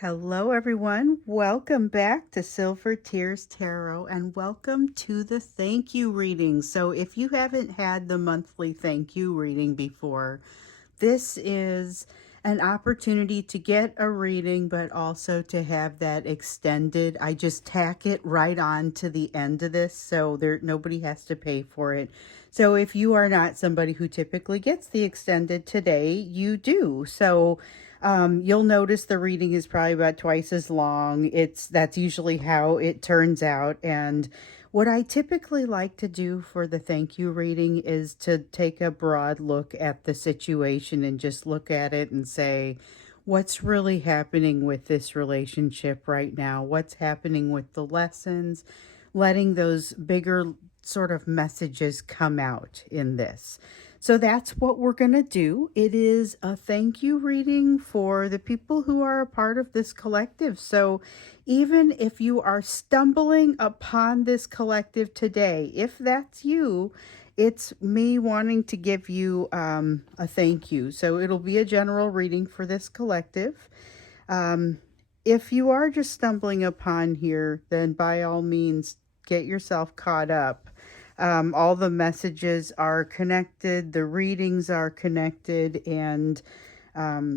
Hello, everyone. Welcome back to Silver Tears Tarot and welcome to the thank you reading. So, if you haven't had the monthly thank you reading before, this is an opportunity to get a reading, but also to have that extended. I just tack it right on to the end of this, so nobody has to pay for it. So if you are not somebody who typically gets the extended today, you do. So you'll notice the reading is probably about twice as long. That's usually how it turns out. And what I typically like to do for the thank you reading is to take a broad look at the situation and just look at it and say, what's really happening with this relationship right now? What's happening with the lessons? Letting those bigger sort of messages come out in this. So that's what we're going to do. It is a thank you reading for the people who are a part of this collective. So even if you are stumbling upon this collective today, if that's you, it's me wanting to give you a thank you. So it'll be a general reading for this collective. If you are just stumbling upon here, then by all means, get yourself caught up. All the messages are connected, the readings are connected, and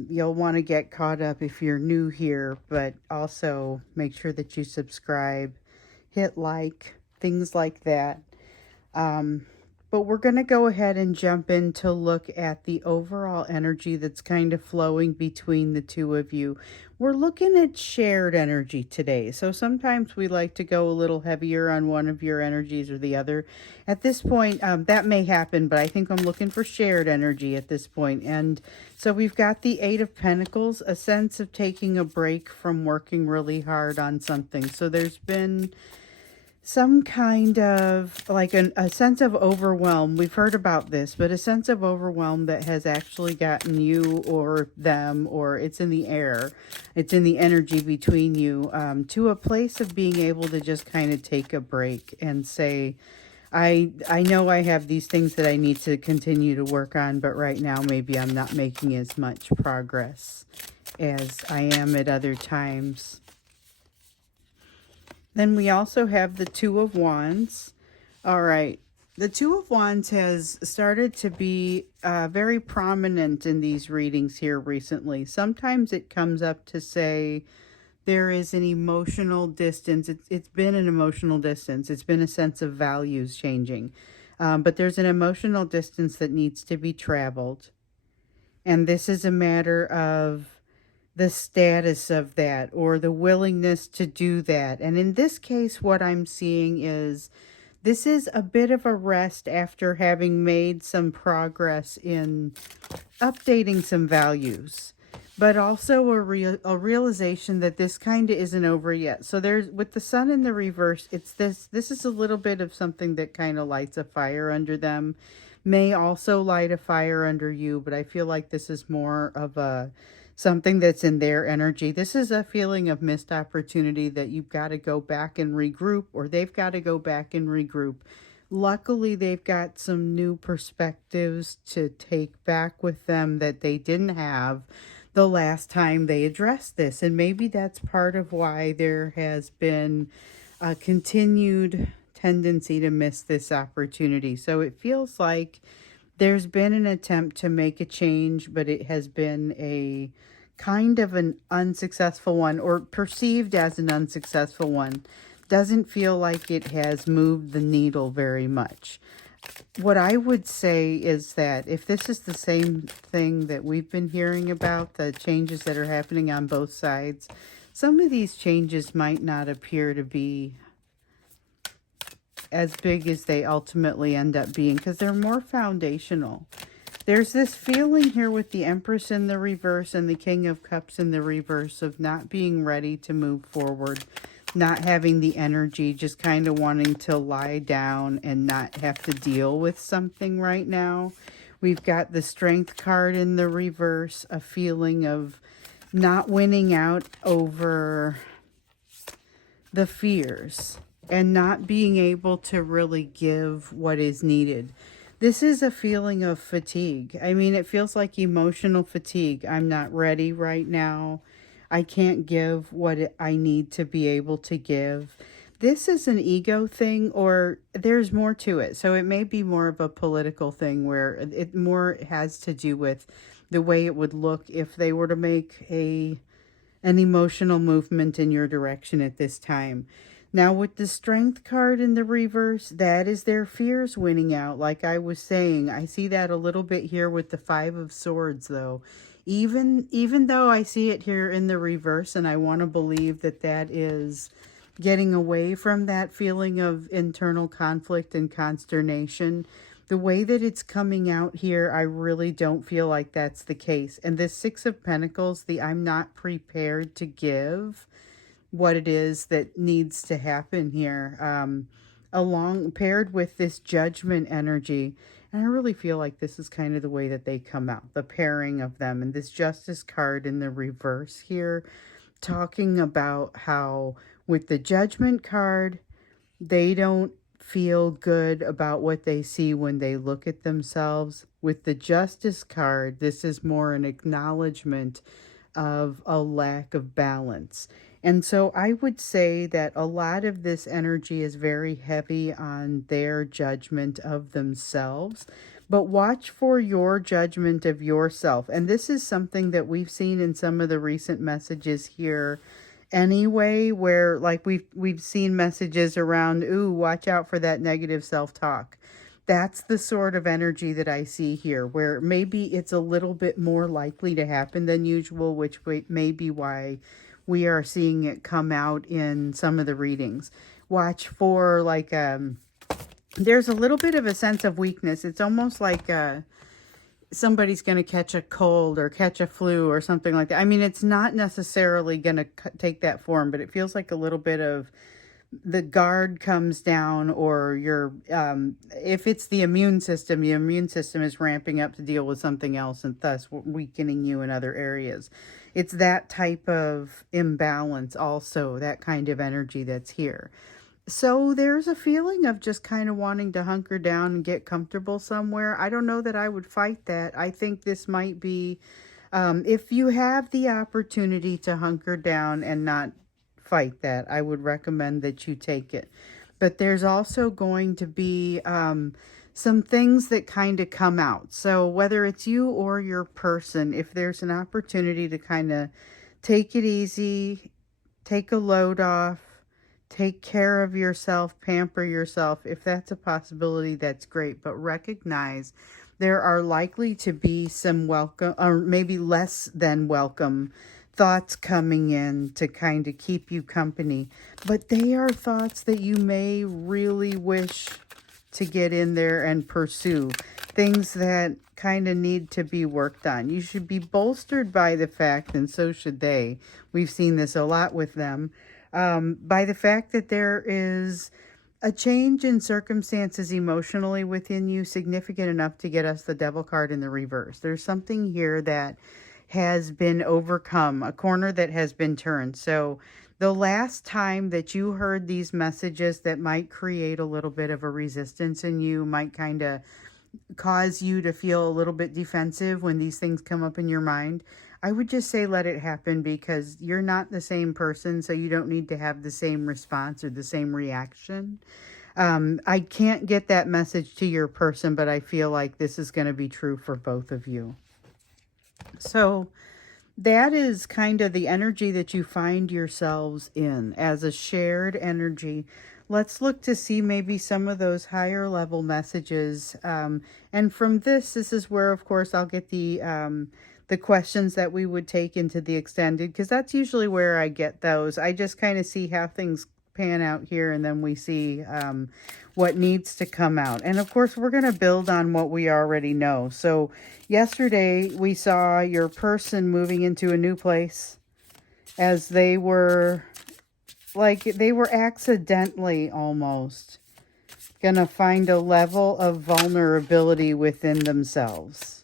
you'll want to get caught up if you're new here, but also make sure that you subscribe, hit like, things like that. But we're going to go ahead and jump in to look at the overall energy that's kind of flowing between the two of you. We're looking at shared energy today. So sometimes we like to go a little heavier on one of your energies or the other. At this point, that may happen, but I think I'm looking for shared energy at this point. And so we've got the Eight of Pentacles, a sense of taking a break from working really hard on something. So there's been some kind of like a sense of overwhelm. We've heard about this, but a sense of overwhelm that has actually gotten you or them, or it's in the air, it's in the energy between you, to a place of being able to just kind of take a break and say, I know I have these things that I need to continue to work on, but right now maybe I'm not making as much progress as I am at other times. Then we also have the Two of Wands. All right. The Two of Wands has started to be very prominent in these readings here recently. Sometimes it comes up to say there is an emotional distance. It's been an emotional distance. It's been a sense of values changing. But there's an emotional distance that needs to be traveled. And this is a matter of the status of that or the willingness to do that. And in this case, what I'm seeing is this is a bit of a rest after having made some progress in updating some values, but also a realization that this kind of isn't over yet. So there's, with the sun in the reverse, it's this is a little bit of something that kind of lights a fire under them, may also light a fire under you, but I feel like this is more of a something that's in their energy. This is a feeling of missed opportunity that you've got to go back and regroup, or they've got to go back and regroup. Luckily, they've got some new perspectives to take back with them that they didn't have the last time they addressed this. And maybe that's part of why there has been a continued tendency to miss this opportunity. So it feels like there's been an attempt to make a change, but it has been a kind of an unsuccessful one, or perceived as an unsuccessful one. Doesn't feel like it has moved the needle very much. What I would say is that if this is the same thing that we've been hearing about, the changes that are happening on both sides, some of these changes might not appear to be as big as they ultimately end up being, because they're more foundational. There's this feeling here with the Empress in the reverse and the King of Cups in the reverse of not being ready to move forward, not having the energy, just kind of wanting to lie down and not have to deal with something right now. We've got the Strength card in the reverse, a feeling of not winning out over the fears and not being able to really give what is needed. This is a feeling of fatigue. I mean, it feels like emotional fatigue. I'm not ready right now. I can't give what I need to be able to give. This is an ego thing, or there's more to it. So it may be more of a political thing where it more has to do with the way it would look if they were to make an emotional movement in your direction at this time. Now, with the Strength card in the reverse, that is their fears winning out. Like I was saying, I see that a little bit here with the Five of Swords, though. Even though I see it here in the reverse, and I want to believe that that is getting away from that feeling of internal conflict and consternation, the way that it's coming out here, I really don't feel like that's the case. And this Six of Pentacles, the I'm not prepared to give what it is that needs to happen here, along paired with this Judgment energy. And I really feel like this is kind of the way that they come out, the pairing of them. And this Justice card in the reverse here, talking about how with the Judgment card, they don't feel good about what they see when they look at themselves. With the Justice card, this is more an acknowledgement of a lack of balance. And so I would say that a lot of this energy is very heavy on their judgment of themselves. But watch for your judgment of yourself. And this is something that we've seen in some of the recent messages here anyway, where like we've seen messages around, ooh, watch out for that negative self-talk. That's the sort of energy that I see here, where maybe it's a little bit more likely to happen than usual, which may be why we are seeing it come out in some of the readings. Watch for like, there's a little bit of a sense of weakness. It's almost like somebody's going to catch a cold or catch a flu or something like that. I mean, it's not necessarily going to take that form, but it feels like a little bit of the guard comes down, or your if it's the immune system, your immune system is ramping up to deal with something else and thus weakening you in other areas. It's that type of imbalance also, that kind of energy that's here. So there's a feeling of just kind of wanting to hunker down and get comfortable somewhere. I don't know that I would fight that. I think this might be, if you have the opportunity to hunker down and not fight that, I would recommend that you take it. But there's also going to be some things that kind of come out. So whether it's you or your person, if there's an opportunity to kind of take it easy, take a load off, take care of yourself, pamper yourself, if that's a possibility, that's great. But recognize there are likely to be some welcome, or maybe less than welcome, thoughts coming in to kind of keep you company. But they are thoughts that you may really wish to get in there and pursue. Things that kind of need to be worked on. You should be bolstered by the fact, and so should they. We've seen this a lot with them. By the fact that there is a change in circumstances emotionally within you significant enough to get us the Devil card in the reverse. There's something here that has been overcome, a corner that has been turned. So the last time that you heard these messages that might create a little bit of a resistance in you, might kind of cause you to feel a little bit defensive when these things come up in your mind, I would just say let it happen, because you're not the same person, so you don't need to have the same response or the same reaction. I can't get that message to your person, but I feel like this is going to be true for both of you. So that is kind of the energy that you find yourselves in as a shared energy. Let's look to see maybe some of those higher level messages. And from this is where, of course, I'll get the questions that we would take into the extended, because that's usually where I get those. I just kind of see how things pan out here, and then we see what needs to come out. And of course, we're going to build on what we already know. So yesterday we saw your person moving into a new place, as they were accidentally almost gonna find a level of vulnerability within themselves.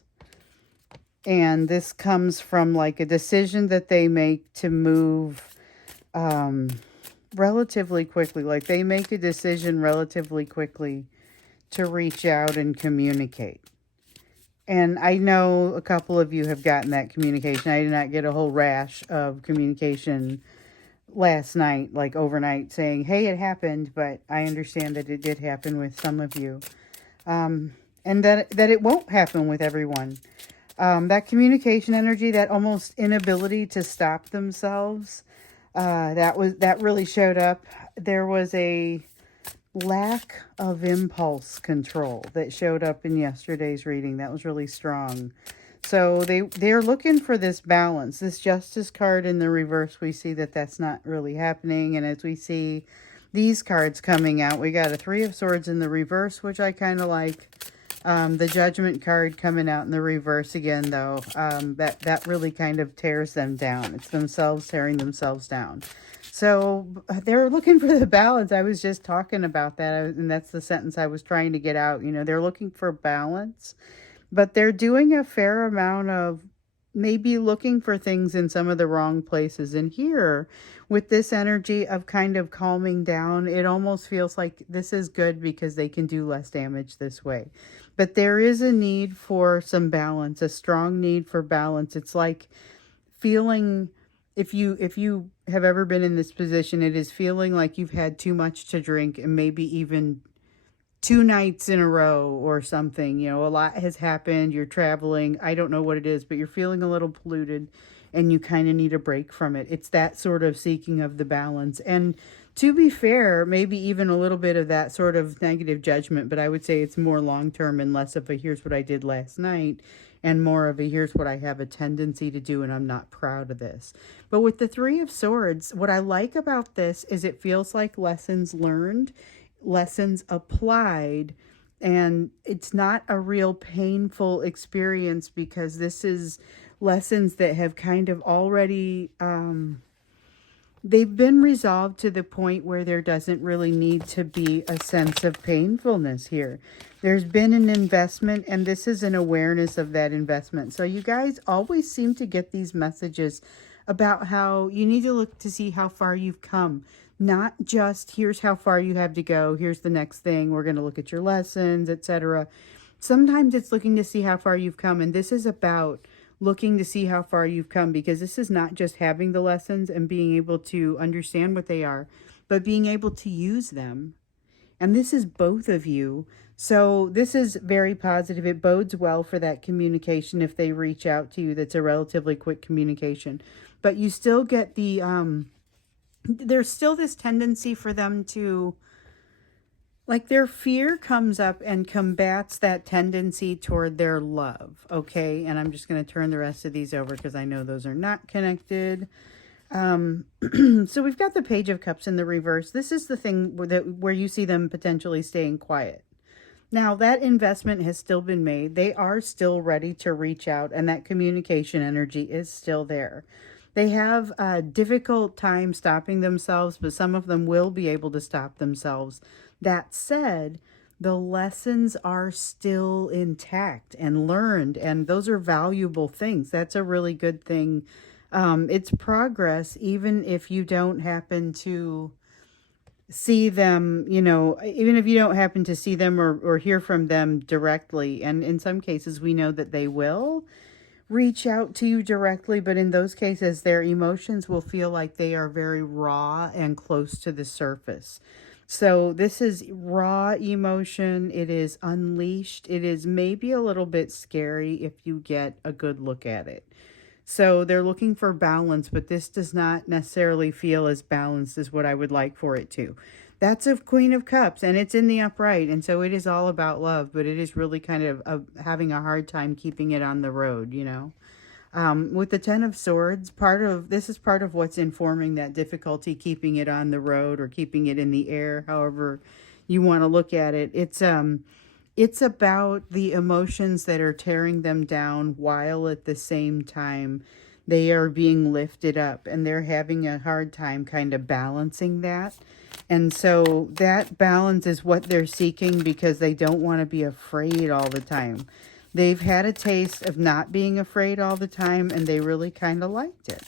And this comes from like a decision that they make to move relatively quickly. Like they make a decision relatively quickly to reach out and communicate. And I know a couple of you have gotten that communication. I did not get a whole rash of communication last night, like overnight, saying, hey, it happened, but I understand that it did happen with some of you. And that it won't happen with everyone. That communication energy, that almost inability to stop themselves, that really showed up. There was a lack of impulse control that showed up in yesterday's reading. That was really strong. So they're looking for this balance. This Justice card in the reverse, we see that that's not really happening. And as we see these cards coming out, we got a Three of Swords in the reverse, which I kind of like. The Judgment card coming out in the reverse again, though, that really kind of tears them down. It's themselves tearing themselves down. So they're looking for the balance. I was just talking about that, and that's the sentence I was trying to get out. You know, they're looking for balance, but they're doing a fair amount of maybe looking for things in some of the wrong places. And here, with this energy of kind of calming down, it almost feels like this is good because they can do less damage this way. But there is a need for some balance, a strong need for balance. It's like feeling, if you have ever been in this position, it is feeling like you've had too much to drink and maybe even 2 nights in a row or something. You know, a lot has happened. You're traveling. I don't know what it is, but you're feeling a little polluted and you kind of need a break from it. It's that sort of seeking of the balance. And to be fair, maybe even a little bit of that sort of negative judgment, but I would say it's more long-term and less of a here's what I did last night and more of a here's what I have a tendency to do and I'm not proud of this. But with the Three of Swords, what I like about this is it feels like lessons learned, lessons applied, and it's not a real painful experience because this is lessons that have kind of already they've been resolved to the point where there doesn't really need to be a sense of painfulness here. There's been an investment, and this is an awareness of that investment. So you guys always seem to get these messages about how you need to look to see how far you've come. Not just here's how far you have to go, here's the next thing, we're going to look at your lessons, etc. Sometimes it's looking to see how far you've come, and this is about looking to see how far you've come, because this is not just having the lessons and being able to understand what they are, but being able to use them. And this is both of you. So this is very positive. It bodes well for that communication if they reach out to you. That's a relatively quick communication. But you still get the, there's still this tendency for them to, like, their fear comes up and combats that tendency toward their love, okay? And I'm just going to turn the rest of these over because I know those are not connected. So we've got the Page of Cups in the reverse. This is the thing where you see them potentially staying quiet. Now, that investment has still been made. They are still ready to reach out, and that communication energy is still there. They have a difficult time stopping themselves, but some of them will be able to stop themselves. That said, the lessons are still intact and learned, and those are valuable things. That's a really good thing. It's progress, even if you don't happen to see them, you know, even if you don't happen to see them or hear from them directly. And in some cases, we know that they will reach out to you directly, but in those cases, their emotions will feel like they are very raw and close to the surface. So this is raw emotion. It is unleashed. It is maybe a little bit scary if you get a good look at it. So they're looking for balance, but this does not necessarily feel as balanced as what I would like for it to. That's a Queen of Cups, and it's in the upright, and so it is all about love, but it is really kind of having a hard time keeping it on the road, you know. With the Ten of Swords, this is part of what's informing that difficulty keeping it on the road or keeping it in the air, however you want to look at it. It's about the emotions that are tearing them down while at the same time they are being lifted up, and they're having a hard time kind of balancing that. And so that balance is what they're seeking because they don't want to be afraid all the time. They've had a taste of not being afraid all the time, and they really kind of liked it.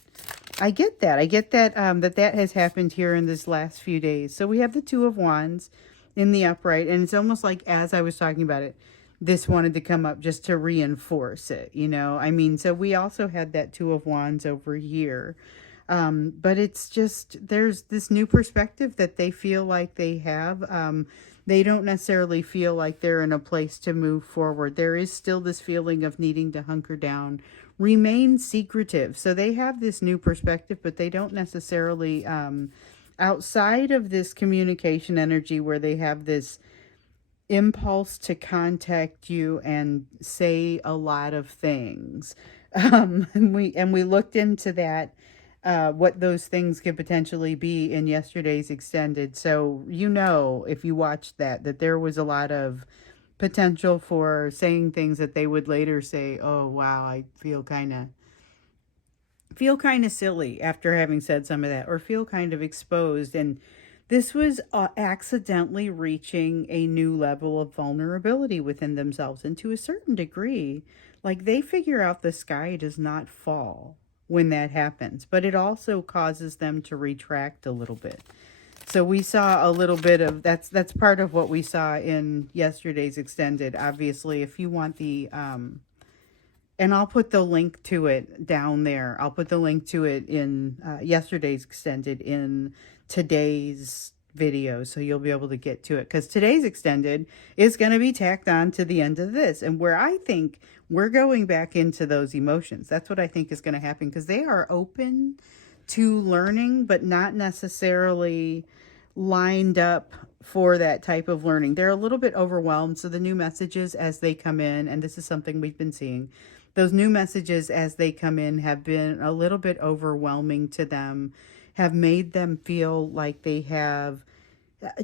I get that. I get that that has happened here in this last few days. So we have the Two of Wands in the upright, and it's almost like, as I was talking about it, this wanted to come up just to reinforce it, you know? I mean, so we also had that Two of Wands over here. But it's just, there's this new perspective that they feel like they have. They don't necessarily feel like they're in a place to move forward. There is still this feeling of needing to hunker down, remain secretive. So they have this new perspective, but they don't necessarily, outside of this communication energy where they have this impulse to contact you and say a lot of things. And we looked into that, what those things could potentially be in yesterday's extended. So, you know, if you watched that, that there was a lot of potential for saying things that they would later say, oh, wow, I feel kind of silly after having said some of that, or feel kind of exposed. And this was accidentally reaching a new level of vulnerability within themselves. And to a certain degree, like, they figure out the sky does not fall when that happens, but it also causes them to retract a little bit. So we saw a little bit of that's part of what we saw in yesterday's extended. Obviously, if you want the and I'll put the link to it down there. I'll put the link to it in yesterday's extended in today's video, so you'll be able to get to it, because today's extended is going to be tacked on to the end of this, and where I think we're going back into those emotions. That's what I think is going to happen, because they are open to learning, but not necessarily lined up for that type of learning. They're a little bit overwhelmed. So the new messages as they come in, and this is something we've been seeing, those new messages as they come in have been a little bit overwhelming to them, have made them feel like they have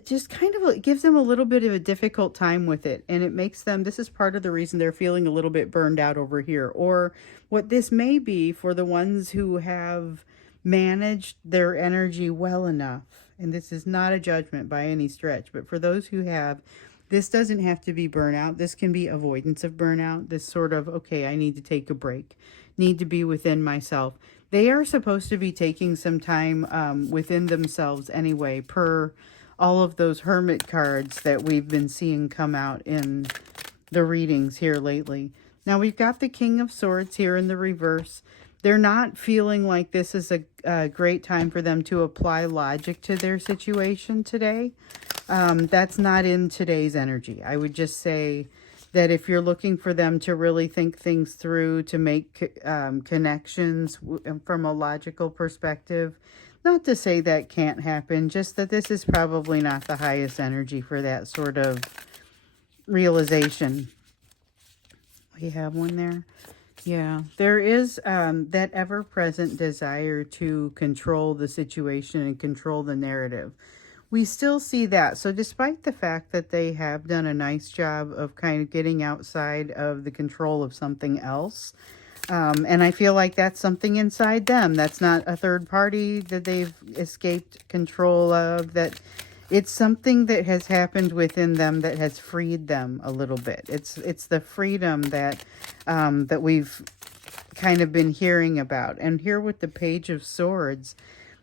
just kind of, it gives them a little bit of a difficult time with it. And it makes them, this is part of the reason they're feeling a little bit burned out over here. Or what this may be for the ones who have managed their energy well enough. And this is not a judgment by any stretch, but for those who have, this doesn't have to be burnout. This can be avoidance of burnout. This sort of, okay, I need to take a break, need to be within myself. They are supposed to be taking some time within themselves anyway, per all of those hermit cards that we've been seeing come out in the readings here lately. Now we've got the King of Swords here in the reverse. They're not feeling like this is a great time for them to apply logic to their situation today. That's not in today's energy. I would just say that if you're looking for them to really think things through, to make connections from a logical perspective, not to say that can't happen, just that this is probably not the highest energy for that sort of realization. We have one there. Yeah, there is that ever-present desire to control the situation and control the narrative. We still see that. So despite the fact that they have done a nice job of kind of getting outside of the control of something else, and I feel like that's something inside them. That's not a third party that they've escaped control of. That it's something that has happened within them that has freed them a little bit. It's the freedom that that we've kind of been hearing about. And here with the Page of Swords,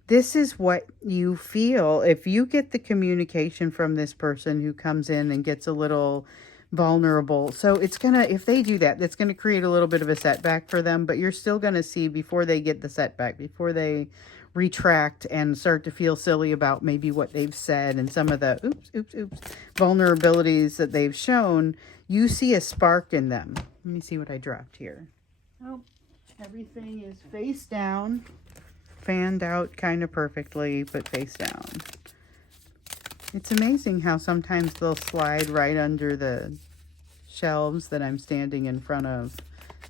this is what you feel if you get the communication from this person who comes in and gets a little vulnerable. So it's gonna, if they do that, that's gonna create a little bit of a setback for them, but you're still gonna see before they get the setback, before they retract and start to feel silly about maybe what they've said and some of the vulnerabilities that they've shown, you see a spark in them. Let me see what I dropped here. Oh, everything is face down, fanned out kind of perfectly, but face down. It's amazing how sometimes they'll slide right under the shelves that I'm standing in front of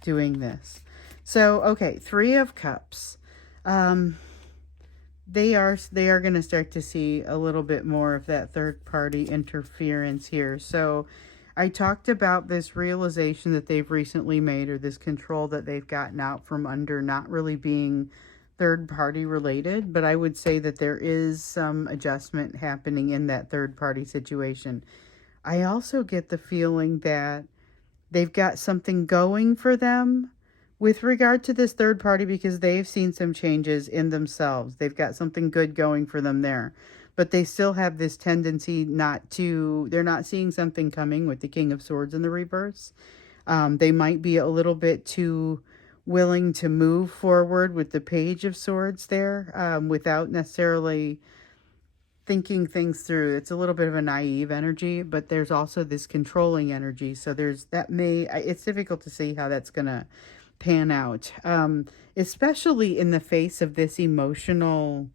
doing this. So, okay, Three of Cups. They are going to start to see a little bit more of that third party interference here. So I talked about this realization that they've recently made, or this control that they've gotten out from under, not really being third party related, but I would say that there is some adjustment happening in that third party situation. I also get the feeling that they've got something going for them with regard to this third party, because they've seen some changes in themselves. They've got something good going for them there. but they still have this tendency they're not seeing something coming with the King of Swords in the reverse. They might be a little bit too willing to move forward with the Page of Swords there, without necessarily thinking things through. It's a little bit of a naive energy, but there's also this controlling energy. So it's difficult to see how that's going to pan out, especially in the face of this emotional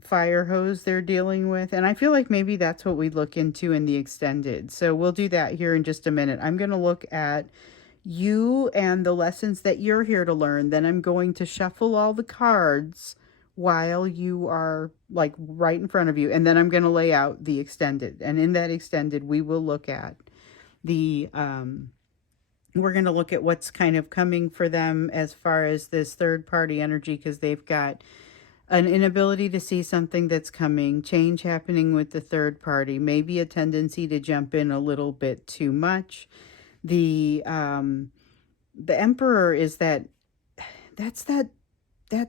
fire hose they're dealing with. And I feel like maybe that's what we look into in the extended. So we'll do that here in just a minute. I'm going to look at you and the lessons that you're here to learn. Then I'm going to shuffle all the cards while you are like right in front of you. And then I'm going to lay out the extended. And in that extended, we will look at we're going to look at what's kind of coming for them as far as this third party energy, because they've got an inability to see something that's coming, change happening with the third party, maybe a tendency to jump in a little bit too much. The Emperor is that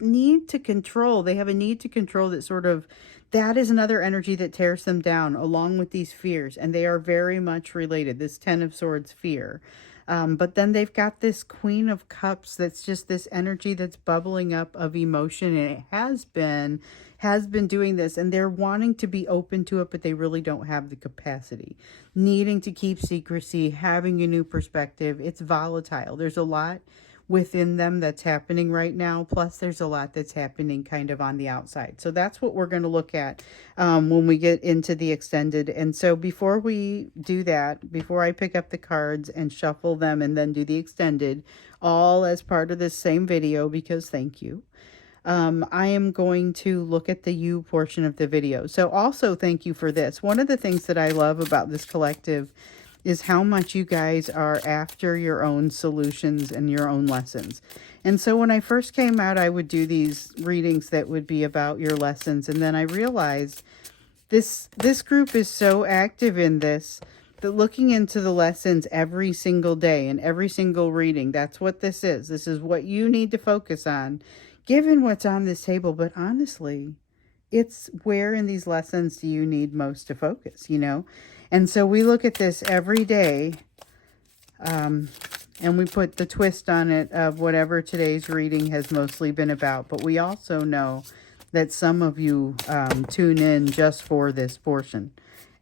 need to control. They have a need to control that is another energy that tears them down along with these fears, and they are very much related. This Ten of Swords fear. But then they've got this Queen of Cups that's just this energy that's bubbling up of emotion, and it has been doing this, and they're wanting to be open to it, but they really don't have the capacity. Needing to keep secrecy, having a new perspective. It's volatile. There's a lot within them that's happening right now, plus there's a lot that's happening kind of on the outside. So that's what we're going to look at when we get into the extended. And so before we do that, before I pick up the cards and shuffle them and then do the extended, all as part of this same video, because thank you, I am going to look at the you portion of the video. So also thank you for this. One of the things that I love about this collective is how much you guys are after your own solutions and your own lessons. And so when I first came out, I would do these readings that would be about your lessons. And then I realized this group is so active in this that looking into the lessons every single day and every single reading, that's what this is. This is what you need to focus on, given what's on this table. But honestly, it's where in these lessons do you need most to focus, And so we look at this every day, and we put the twist on it of whatever today's reading has mostly been about. But we also know that some of you tune in just for this portion,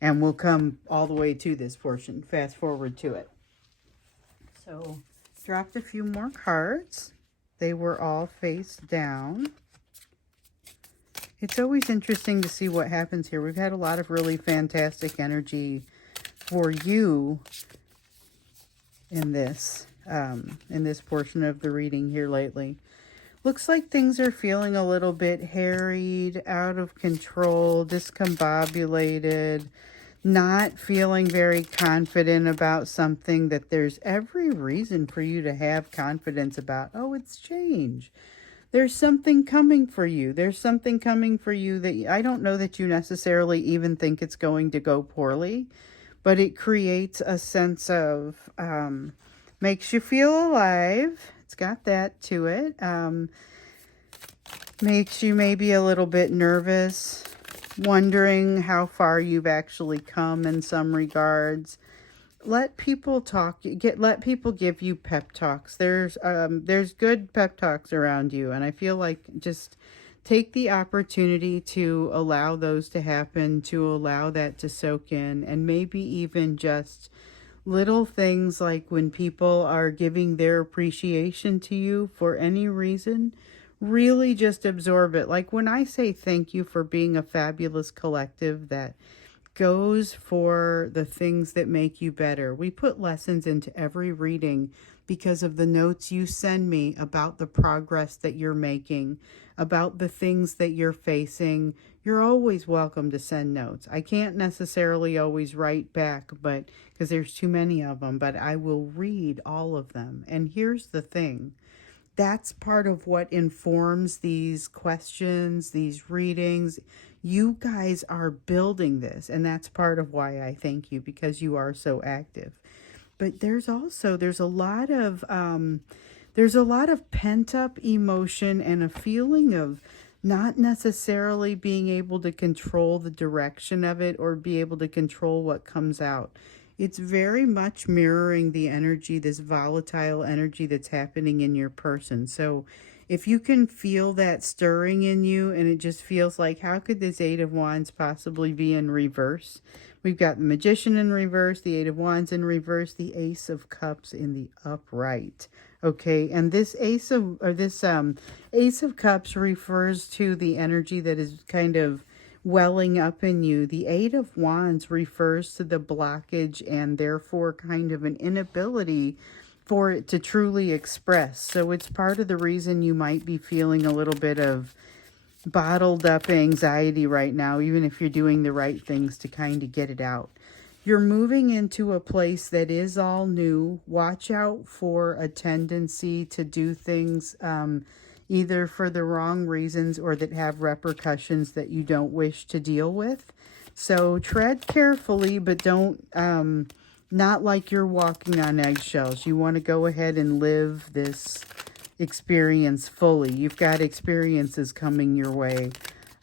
and we'll come all the way to this portion, fast forward to it. So dropped a few more cards. They were all face down. It's always interesting to see what happens here. We've had a lot of really fantastic energy for you in this portion of the reading here lately. Looks like things are feeling a little bit harried, out of control, discombobulated, not feeling very confident about something that there's every reason for you to have confidence about. Oh, it's change. There's something coming for you. There's something coming for you that I don't know that you necessarily even think it's going to go poorly, but it creates a sense of, makes you feel alive. It's got that to it. Makes you maybe a little bit nervous, wondering how far you've actually come in some regards. Let people talk. Let people give you pep talks. There's good pep talks around you, and I feel like just take the opportunity to allow those to happen, to allow that to soak in, and maybe even just little things like when people are giving their appreciation to you for any reason, really just absorb it. Like when I say thank you for being a fabulous collective that goes for the things that make you better. We put lessons into every reading because of the notes you send me about the progress that you're making, about the things that you're facing. You're always welcome to send notes. I can't necessarily always write back, but because there's too many of them, but I will read all of them. And here's the thing. That's part of what informs these questions, these readings. You guys are building this, and that's part of why I thank you, because you are so active. But there's a lot of pent-up emotion and a feeling of not necessarily being able to control the direction of it or be able to control what comes out. It's very much mirroring the energy, this volatile energy that's happening in your person. So if you can feel that stirring in you and it just feels like, how could this Eight of Wands possibly be in reverse? We've got the Magician in reverse, the Eight of Wands in reverse, the Ace of Cups in the upright. Okay, and this Ace of Cups refers to the energy that is kind of welling up in you. The Eight of Wands refers to the blockage and therefore kind of an inability for it to truly express. So it's part of the reason you might be feeling a little bit of bottled up anxiety right now, even if you're doing the right things to kind of get it out. You're moving into a place that is all new. Watch out for a tendency to do things either for the wrong reasons or that have repercussions that you don't wish to deal with. So tread carefully, but don't, not like you're walking on eggshells. You want to go ahead and live this experience fully. You've got experiences coming your way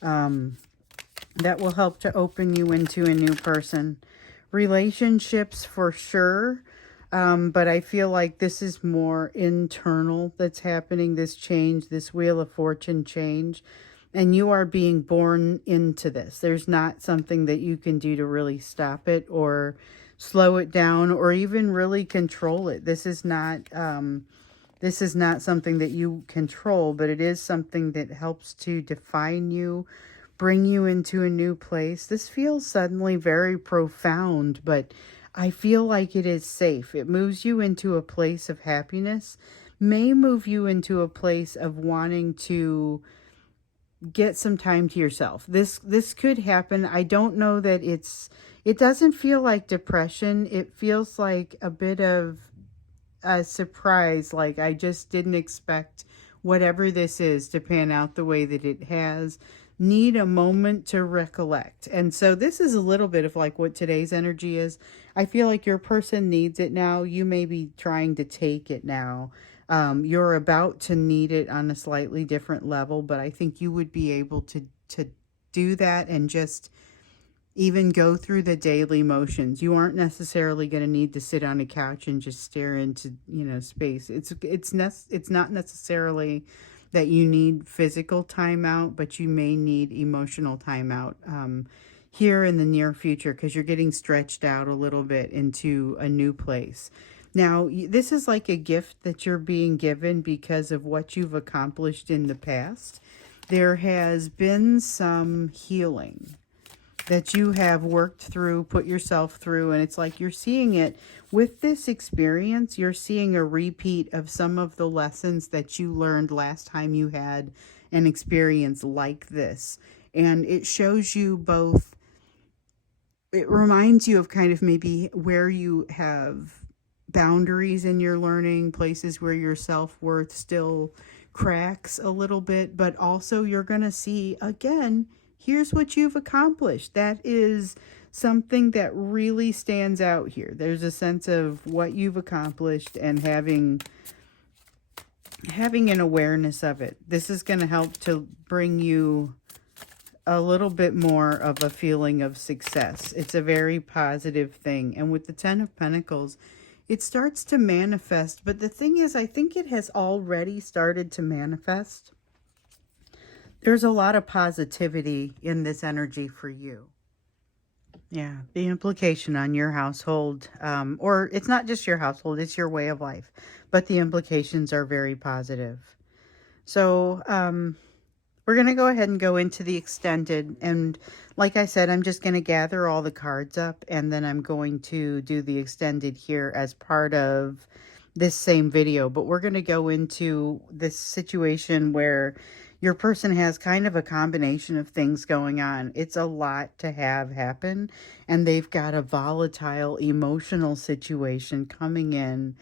that will help to open you into a new person. Relationships for sure, but I feel like this is more internal that's happening, this change, this Wheel of Fortune change, and you are being born into this. There's not something that you can do to really stop it or slow it down or even really control it. This is not something that you control, but it is something that helps to define you, bring you into a new place. This feels suddenly very profound, but I feel like it is safe. It moves you into a place of happiness, may move you into a place of wanting to get some time to yourself. This could happen. I don't know that it doesn't feel like depression. It feels like a bit of a surprise, like I just didn't expect whatever this is to pan out the way that it has. Need a moment to recollect. And so this is a little bit of like what today's energy is. I feel like your person needs it now. You may be trying to take it now. You're about to need it on a slightly different level, but I think you would be able to do that and just even go through the daily motions. You aren't necessarily going to need to sit on a couch and just stare into, space. It's not necessarily that you need physical timeout, but you may need emotional timeout here in the near future because you're getting stretched out a little bit into a new place. Now, this is like a gift that you're being given because of what you've accomplished in the past. There has been some healing that you have worked through, put yourself through, and it's like you're seeing it with this experience. You're seeing a repeat of some of the lessons that you learned last time you had an experience like this. And it shows you both, it reminds you of kind of maybe where you have boundaries in your learning, places where your self-worth still cracks a little bit, but also you're going to see again, here's what you've accomplished. That is something that really stands out here. There's a sense of what you've accomplished and having an awareness of it. This is going to help to bring you a little bit more of a feeling of success. It's a very positive thing. And with the Ten of Pentacles, it starts to manifest. But the thing is, I think it has already started to manifest. There's a lot of positivity in this energy for you. Yeah, the implication on your household, or it's not just your household, it's your way of life, but the implications are very positive. So we're going to go ahead and go into the extended, and like I said, I'm just going to gather all the cards up, and then I'm going to do the extended here as part of this same video. But we're going to go into this situation where your person has kind of a combination of things going on. It's a lot to have happen, and they've got a volatile emotional situation coming in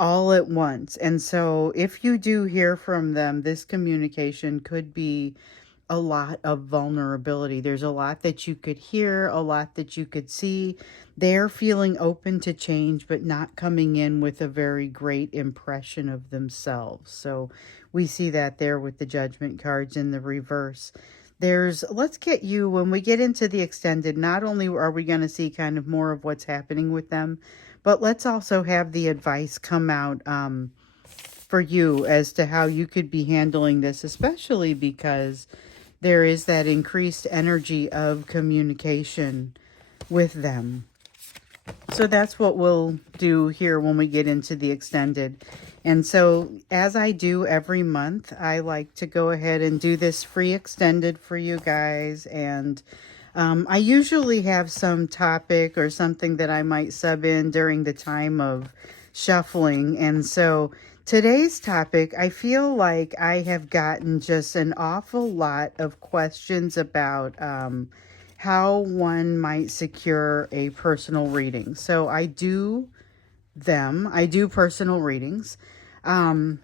all at once. And so if you do hear from them, this communication could be a lot of vulnerability. There's a lot that you could hear, a lot that you could see. They're feeling open to change, but not coming in with a very great impression of themselves. So we see that there with the Judgment cards in the reverse. Let's get you, when we get into the extended, not only are we going to see kind of more of what's happening with them, but let's also have the advice come out for you as to how you could be handling this, especially because there is that increased energy of communication with them. So that's what we'll do here when we get into the extended. And so as I do every month, I like to go ahead and do this free extended for you guys. And I usually have some topic or something that I might sub in during the time of shuffling. And so today's topic, I feel like I have gotten just an awful lot of questions about how one might secure a personal reading. So I do personal readings. I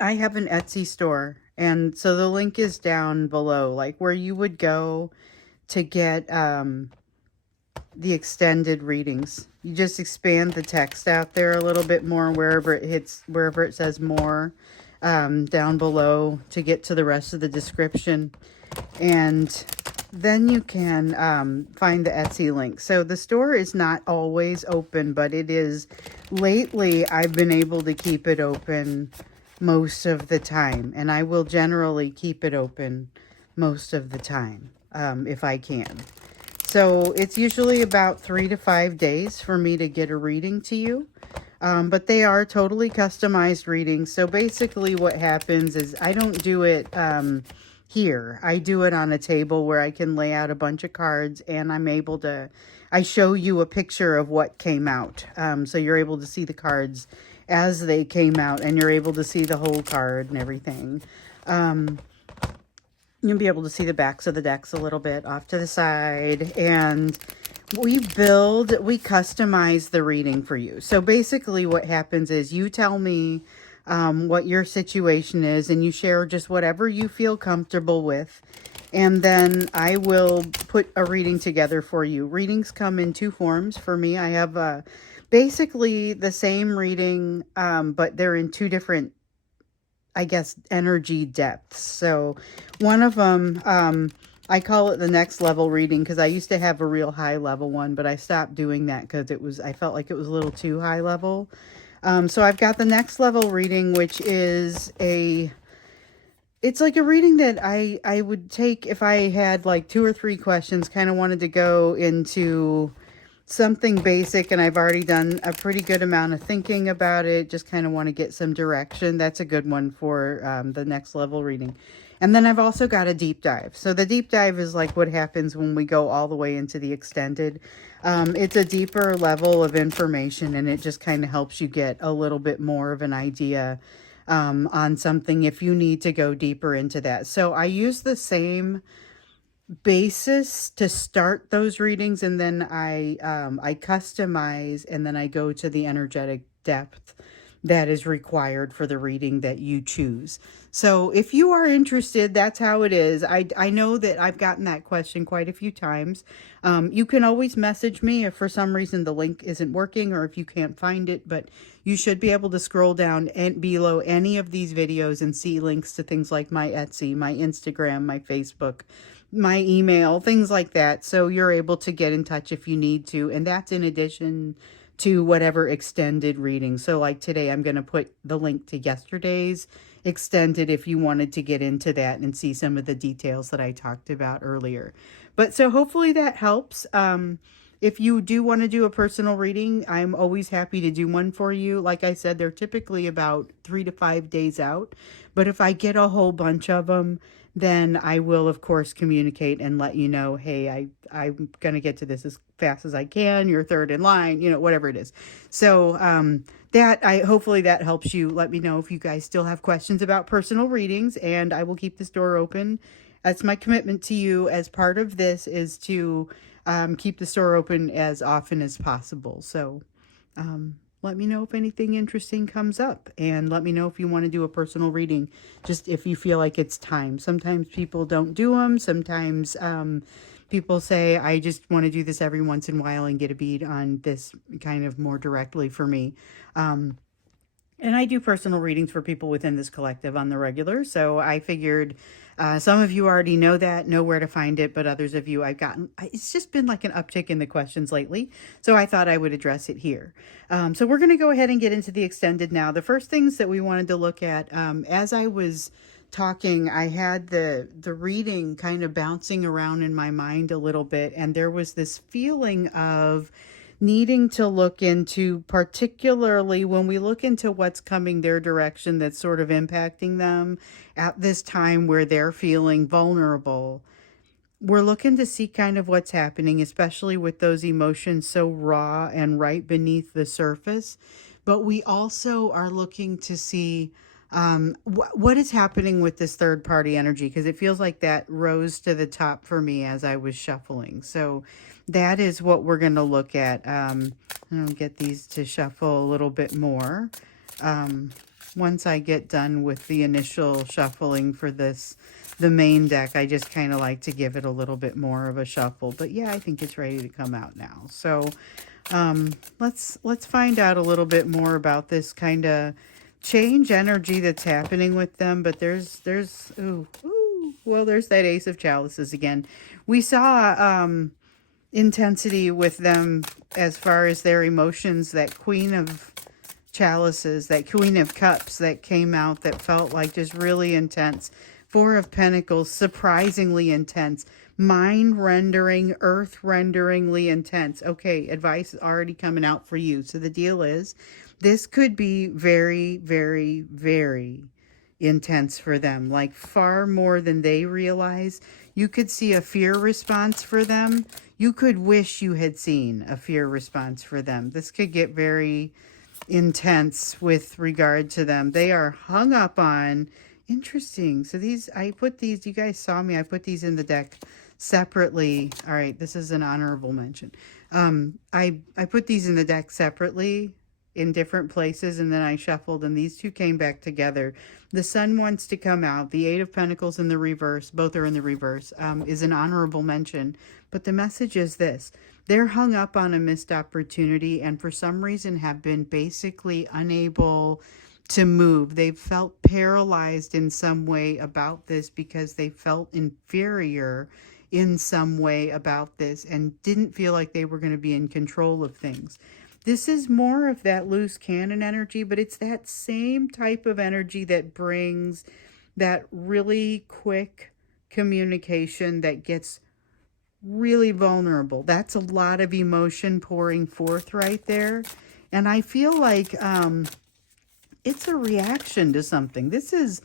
have an Etsy store, and so the link is down below, like where you would go to get the extended readings. You just expand the text out there a little bit more wherever it says more down below to get to the rest of the description. And then you can find the Etsy link. So the store is not always open, but it is. Lately, I've been able to keep it open most of the time, and I will generally keep it open most of the time if I can. So it's usually about 3 to 5 days for me to get a reading to you. But they are totally customized readings. So basically what happens is I don't do it here. I do it on a table where I can lay out a bunch of cards, and I show you a picture of what came out. So you're able to see the cards as they came out, and you're able to see the whole card and everything. You'll be able to see the backs of the decks a little bit off to the side, and we customize the reading for you. So basically what happens is you tell me what your situation is, and you share just whatever you feel comfortable with, and then I will put a reading together for you. Readings come in 2 forms for me. I have basically the same reading, but they're in 2 different, I guess, energy depths. So one of them, I call it the next level reading because I used to have a real high level one, but I stopped doing that because I felt like it was a little too high level. So I've got the next level reading, which is it's like a reading that I would take if I had like 2 or 3 questions, kind of wanted to go into something basic, and I've already done a pretty good amount of thinking about it, just kind of want to get some direction. That's a good one for the next level reading. And then I've also got a deep dive. So the deep dive is like what happens when we go all the way into the extended. It's a deeper level of information, and it just kind of helps you get a little bit more of an idea on something if you need to go deeper into that. So I use the same basis to start those readings, and then I customize, and then I go to the energetic depth that is required for the reading that you choose. So if you are interested, that's how it is. I know that I've gotten that question quite a few times. You can always message me if for some reason the link isn't working or if you can't find it, but you should be able to scroll down and below any of these videos and see links to things like my Etsy, my Instagram, my Facebook, my email, things like that. So you're able to get in touch if you need to. And that's in addition to whatever extended reading. So like today, I'm going to put the link to yesterday's extended if you wanted to get into that and see some of the details that I talked about earlier. But so hopefully that helps. If you do want to do a personal reading, I'm always happy to do one for you. Like I said, they're typically about 3 to 5 days out. But if I get a whole bunch of them, then I will, of course, communicate and let you know, hey, I'm going to get to this as fast as I can. You're third in line, whatever it is. So hopefully that helps you. Let me know if you guys still have questions about personal readings, and I will keep this door open. That's my commitment to you as part of this, is to keep the store open as often as possible. So let me know if anything interesting comes up, and let me know if you want to do a personal reading, just if you feel like it's time. Sometimes people don't do them. Sometimes people say, I just want to do this every once in a while and get a bead on this kind of more directly for me. And I do personal readings for people within this collective on the regular. So I figured some of you already know that, know where to find it, but others of you it's just been like an uptick in the questions lately. So I thought I would address it here. So we're going to go ahead and get into the extended now. The first things that we wanted to look at, as I was talking, I had the reading kind of bouncing around in my mind a little bit. And there was this feeling of needing to look into, particularly when we look into what's coming their direction that's sort of impacting them at this time where they're feeling vulnerable. We're looking to see kind of what's happening, especially with those emotions so raw and right beneath the surface. But we also are looking to see what is happening with this third party energy, because it feels like that rose to the top for me as I was shuffling. So that is what we're going to look at. I'll get these to shuffle a little bit more. Once I get done with the initial shuffling for the main deck, I just kind of like to give it a little bit more of a shuffle. But yeah, I think it's ready to come out now. So let's find out a little bit more about this kind of change energy that's happening with them. But there's that Ace of Chalices again. We saw intensity with them as far as their emotions, that Queen of Chalices, that Queen of Cups that came out that felt like just really intense. Four of Pentacles, surprisingly intense. Mind-rendering, earth-renderingly intense. Okay, advice is already coming out for you. So the deal is, this could be very, very, very intense for them. Like far more than they realize. You could see a fear response for them. You could wish you had seen a fear response for them. This could get very intense with regard to them. They are hung up on... Interesting. So I put these, you guys saw me, I put these in the deck separately. All right, this is an honorable mention. I put these in the deck separately in different places, and then I shuffled, and these two came back together. The Sun wants to come out. The Eight of Pentacles in the reverse, both are in the reverse, is an honorable mention. But the message is this. They're hung up on a missed opportunity, and for some reason have been basically unable to move. They've felt paralyzed in some way about this because they felt inferior in some way about this and didn't feel like they were going to be in control of things. This is more of that loose cannon energy, but it's that same type of energy that brings that really quick communication that gets really vulnerable. That's a lot of emotion pouring forth right there. And I feel like it's a reaction to something. This is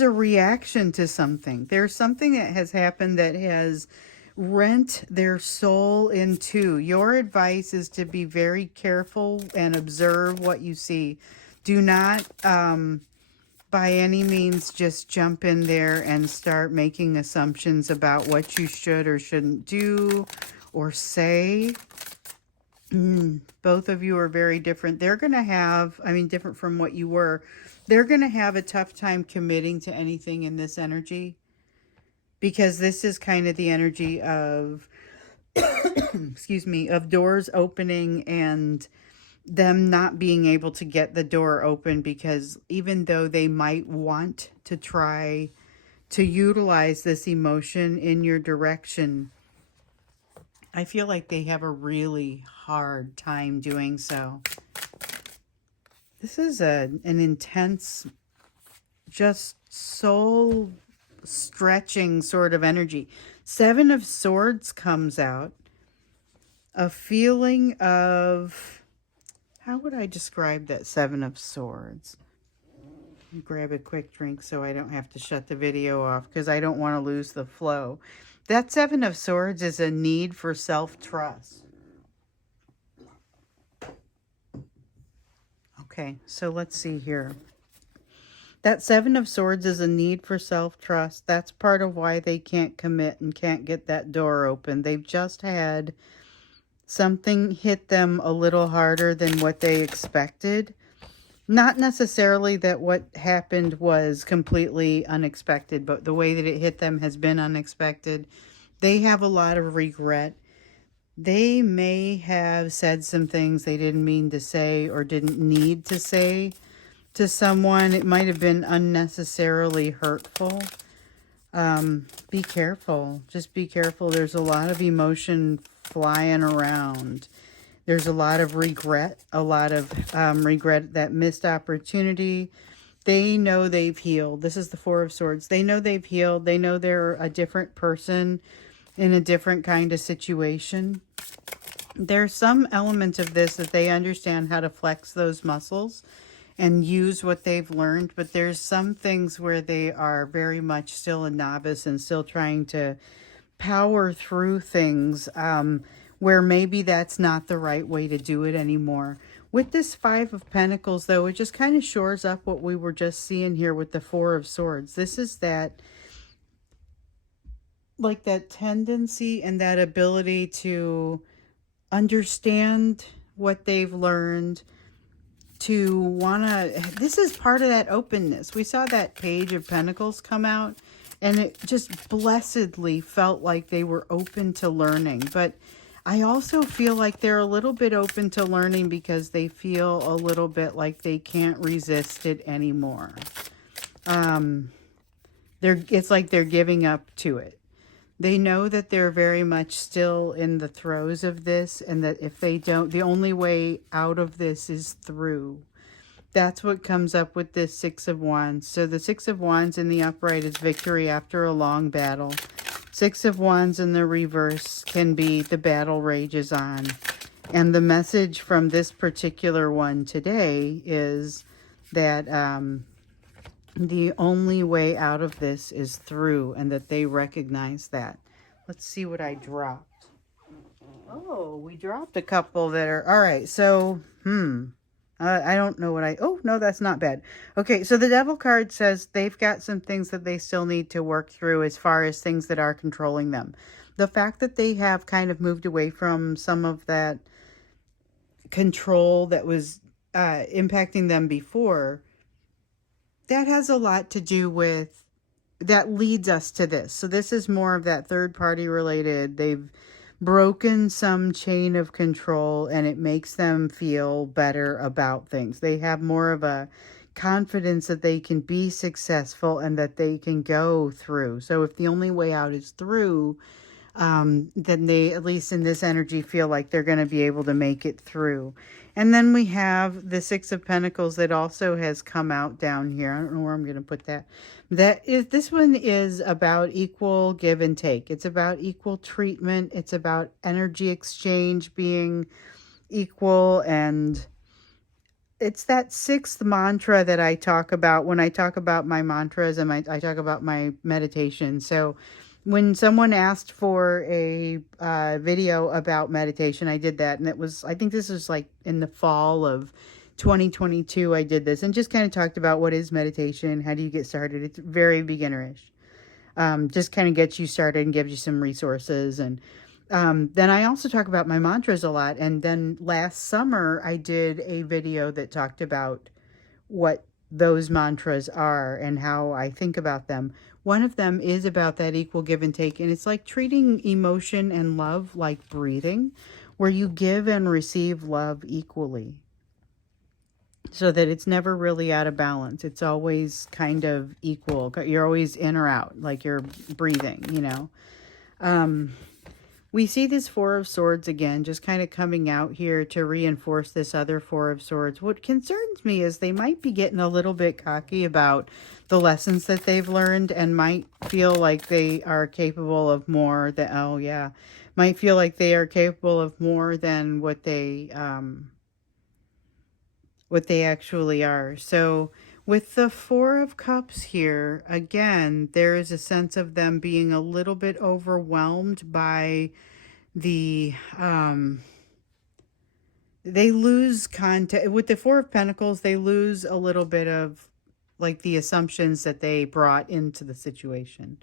a reaction to something. There's something that has happened that has rent their soul in two. Your advice is to be very careful and observe what you see. Do not, by any means, just jump in there and start making assumptions about what you should or shouldn't do or say. Both of you are very different. They're going to have, different from what you were. They're going to have a tough time committing to anything in this energy, because this is kind of the energy of, excuse me, of doors opening and them not being able to get the door open, because even though they might want to try to utilize this emotion in your direction, I feel like they have a really hard time doing so. This is an intense, just soul stretching sort of energy. Seven of Swords comes out. A feeling of, how would I describe that Seven of Swords? Grab a quick drink so I don't have to shut the video off, because I don't want to lose the flow. That Seven of Swords is a need for self-trust. Okay, so let's see here. That Seven of Swords is a need for self-trust. That's part of why they can't commit and can't get that door open. They've just had something hit them a little harder than what they expected. Not necessarily that what happened was completely unexpected, but the way that it hit them has been unexpected. They have a lot of regret. They may have said some things they didn't mean to say or didn't need to say to someone. It might have been unnecessarily hurtful. Be careful. Just be careful. There's a lot of emotion flying around. There's a lot of regret, regret, that missed opportunity. They know they've healed. This is the Four of Swords. They know they've healed. They know they're a different person in a different kind of situation. There's some element of this that they understand how to flex those muscles and use what they've learned, but there's some things where they are very much still a novice and still trying to power through things, where maybe that's not the right way to do it anymore. With this Five of Pentacles, though, it just kind of shores up what we were just seeing here with the Four of Swords. This is that, like, that tendency and that ability to understand what they've learned, to want to, this is part of that openness. We saw that Page of Pentacles come out, and it just blessedly felt like they were open to learning. But I also feel like they're a little bit open to learning because they feel a little bit like they can't resist it anymore. It's like they're giving up to it. They know that they're very much still in the throes of this, and that if they don't, the only way out of this is through. That's what comes up with this Six of Wands. So the Six of Wands in the upright is victory after a long battle. Six of Wands in the reverse can be the battle rages on. And the message from this particular one today is that the only way out of this is through, and that they recognize that. Let's see what I dropped. Oh, we dropped a couple that are, all right, so, I don't know what oh, no, that's not bad. Okay, so the Devil card says they've got some things that they still need to work through as far as things that are controlling them. The fact that they have kind of moved away from some of that control that was impacting them before, that has a lot to do with, that leads us to this. So this is more of that third party related. They've broken some chain of control, and it makes them feel better about things. They have more of a confidence that they can be successful and that they can go through. So if the only way out is through, then they, at least in this energy, feel like they're going to be able to make it through. And then we have the Six of Pentacles that also has come out down here. I don't know where I'm going to put that. This one is about equal give and take. It's about equal treatment. It's about energy exchange being equal. And it's that sixth mantra that I talk about when I talk about my mantras, and I talk about my meditation. So when someone asked for a video about meditation, I did that. And it was, I think this was like in the fall of 2022, I did this and just kind of talked about what is meditation, how do you get started. It's very beginnerish. Just kind of gets you started and gives you some resources. And then I also talk about my mantras a lot. And then last summer, I did a video that talked about what those mantras are and how I think about them. One of them is about that equal give and take. And it's like treating emotion and love like breathing, where you give and receive love equally, so that it's never really out of balance. It's always kind of equal. You're always in or out, like you're breathing, you know. We see this Four of Swords again, just kind of coming out here to reinforce this other Four of Swords. What concerns me is they might be getting a little bit cocky about the lessons that they've learned, and might feel like they are capable of more than, oh yeah, might feel like they are capable of more than what they actually are. So with the Four of Cups here, again, there is a sense of them being a little bit overwhelmed by the, they lose contact. With the Four of Pentacles, they lose a little bit of like the assumptions that they brought into the situation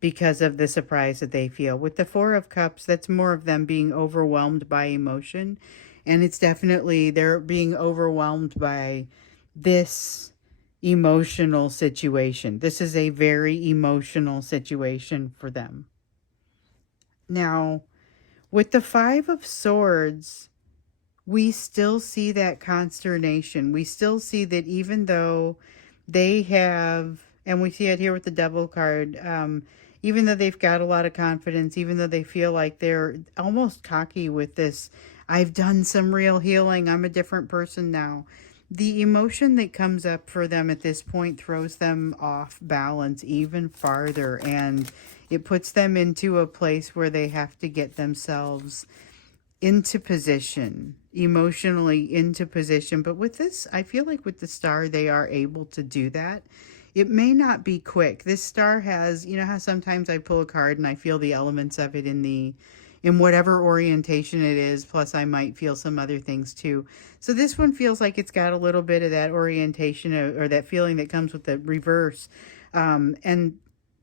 because of the surprise that they feel. With the Four of Cups, that's more of them being overwhelmed by emotion. And it's definitely they're being overwhelmed by this emotional situation. This is a very emotional situation for them. Now, with the Five of Swords, we still see that consternation. We still see that even though they have, and we see it here with the Devil card, even though they've got a lot of confidence, even though they feel like they're almost cocky with this, I've done some real healing, I'm a different person now. The emotion that comes up for them at this point throws them off balance even farther, and it puts them into a place where they have to get themselves into position, emotionally into position. But with this, I feel like with the star, they are able to do that. It may not be quick. This star has, you know how sometimes I pull a card and I feel the elements of it in whatever orientation it is, plus I might feel some other things too. So this one feels like it's got a little bit of that orientation or that feeling that comes with the reverse.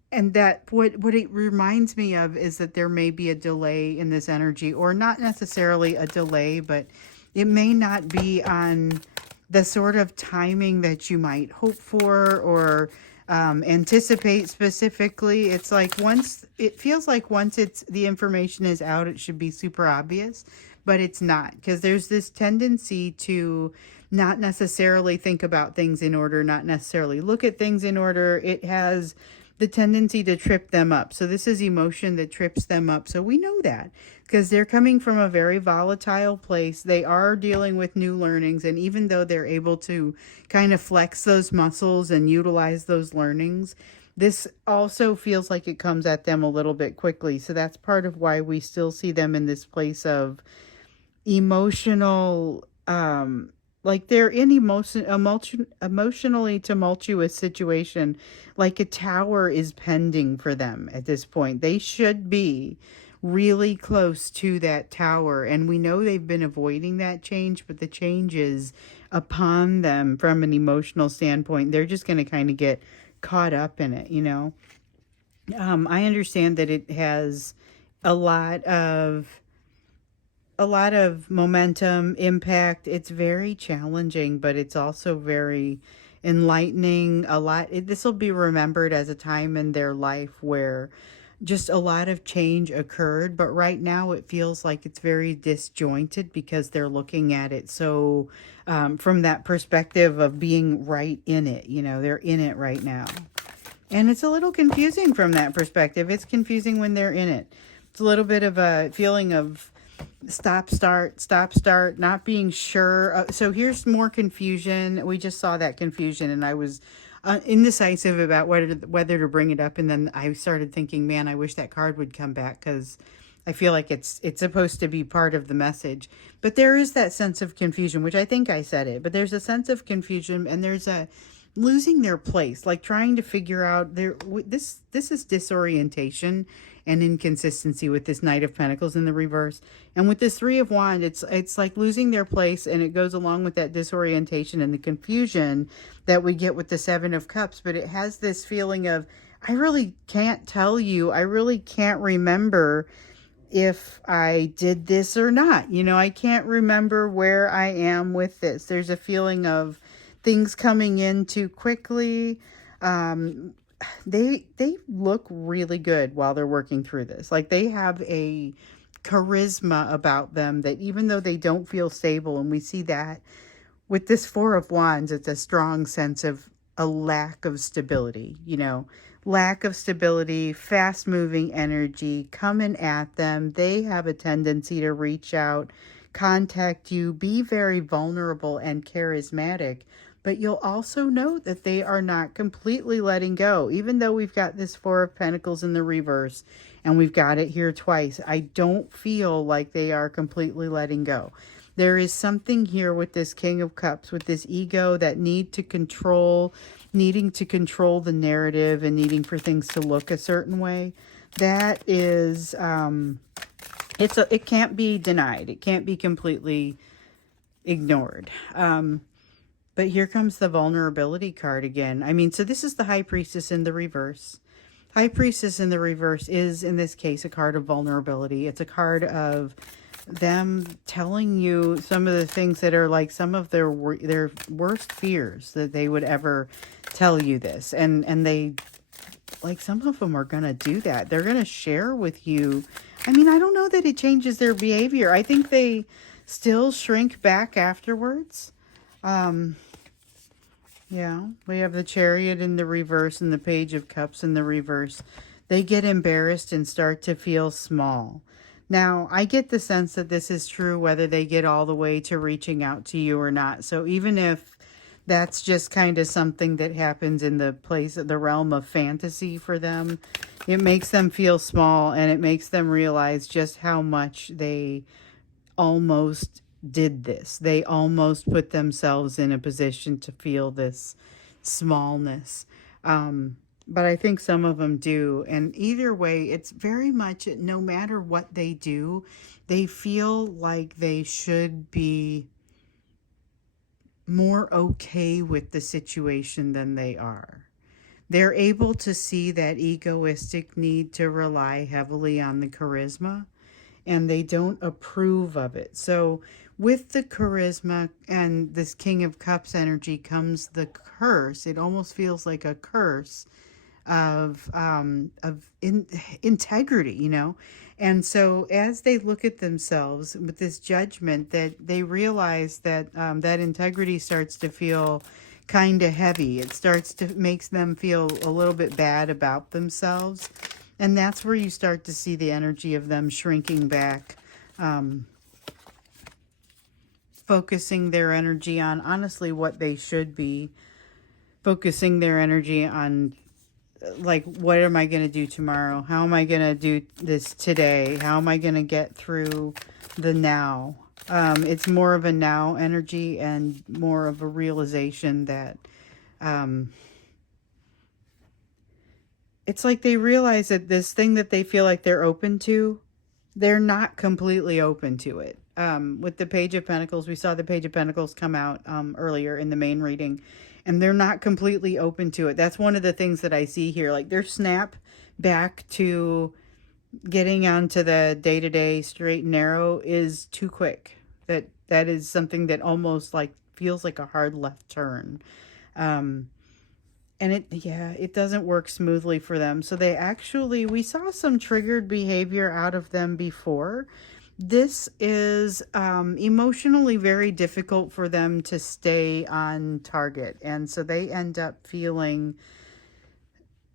And that what it reminds me of is that there may be a delay in this energy, or not necessarily a delay, but it may not be on the sort of timing that you might hope for or anticipate specifically. It's like it feels like once the information is out, it should be super obvious, but it's not, because there's this tendency to not necessarily think about things in order, not necessarily look at things in order. It has the tendency to trip them up. So this is emotion that trips them up. So we know that because they're coming from a very volatile place. They are dealing with new learnings. And even though they're able to kind of flex those muscles and utilize those learnings, this also feels like it comes at them a little bit quickly. So that's part of why we still see them in this place of emotional, like they're in emotionally tumultuous situation, like a tower is pending for them at this point. They should be really close to that tower, and we know they've been avoiding that change, but the change is upon them from an emotional standpoint. They're just going to kind of get caught up in it, you know. I understand that it has a lot of momentum, impact. It's very challenging, but it's also very enlightening. This will be remembered as a time in their life where just a lot of change occurred, but right now it feels like it's very disjointed because they're looking at it so from that perspective of being right in it. You know, they're in it right now. And it's a little confusing from that perspective. It's confusing when they're in it. It's a little bit of a feeling of stop, start, not being sure. So here's more confusion. We just saw that confusion, and I was indecisive about whether to bring it up. And then I started thinking, man, I wish that card would come back because I feel like it's supposed to be part of the message. But there is that sense of confusion, which I think I said it. But there's a sense of confusion, and there's a losing their place, like trying to figure out this is disorientation and inconsistency with this Knight of Pentacles in the reverse. And with this Three of Wands, it's like losing their place, and it goes along with that disorientation and the confusion that we get with the Seven of Cups. But it has this feeling of, I really can't tell you, I really can't remember if I did this or not. You know, I can't remember where I am with this. There's a feeling of things coming in too quickly. They look really good while they're working through this. Like they have a charisma about them that even though they don't feel stable, and we see that with this Four of Wands, it's a strong sense of a lack of stability, you know, lack of stability, fast moving energy coming at them. They have a tendency to reach out, contact you, be very vulnerable and charismatic. But you'll also note that they are not completely letting go. Even though we've got this Four of Pentacles in the reverse, and we've got it here twice, I don't feel like they are completely letting go. There is something here with this King of Cups, with this ego, that needing to control the narrative and needing for things to look a certain way. That is, it can't be denied. It can't be completely ignored. But here comes the vulnerability card again. I mean, so this is the High Priestess in the reverse. High Priestess in the reverse is, in this case, a card of vulnerability. It's a card of them telling you some of the things that are like some of their worst fears, that they would ever tell you this. And they, like, some of them are going to do that. They're going to share with you. I mean, I don't know that it changes their behavior. I think they still shrink back afterwards. Yeah, we have the Chariot in the reverse and the Page of Cups in the reverse. They get embarrassed and start to feel small. Now, I get the sense that this is true whether they get all the way to reaching out to you or not. So even if that's just kind of something that happens in the realm of fantasy for them, it makes them feel small, and it makes them realize just how much they almost did this. They almost put themselves in a position to feel this smallness. But I think some of them do. And either way, it's very much, no matter what they do, they feel like they should be more okay with the situation than they are. They're able to see that egoistic need to rely heavily on the charisma, and they don't approve of it. So with the charisma and this King of Cups energy comes the curse. It almost feels like a curse of integrity, you know. And so as they look at themselves with this judgment, that they realize that that integrity starts to feel kind of heavy. It starts to makes them feel a little bit bad about themselves. And that's where you start to see the energy of them shrinking back, focusing their energy on, honestly, what they should be, focusing their energy on, like, what am I going to do tomorrow? How am I going to do this today? How am I going to get through the now? It's more of a now energy and more of a realization that it's like they realize that this thing that they feel like they're open to, they're not completely open to it. With the Page of Pentacles, we saw the Page of Pentacles come out earlier in the main reading, and they're not completely open to it. That's one of the things that I see here. Like, their snap back to getting onto the day-to-day straight and narrow is too quick. That is something that almost like feels like a hard left turn. And it doesn't work smoothly for them. So we saw some triggered behavior out of them before. This is emotionally very difficult for them to stay on target. And so they end up feeling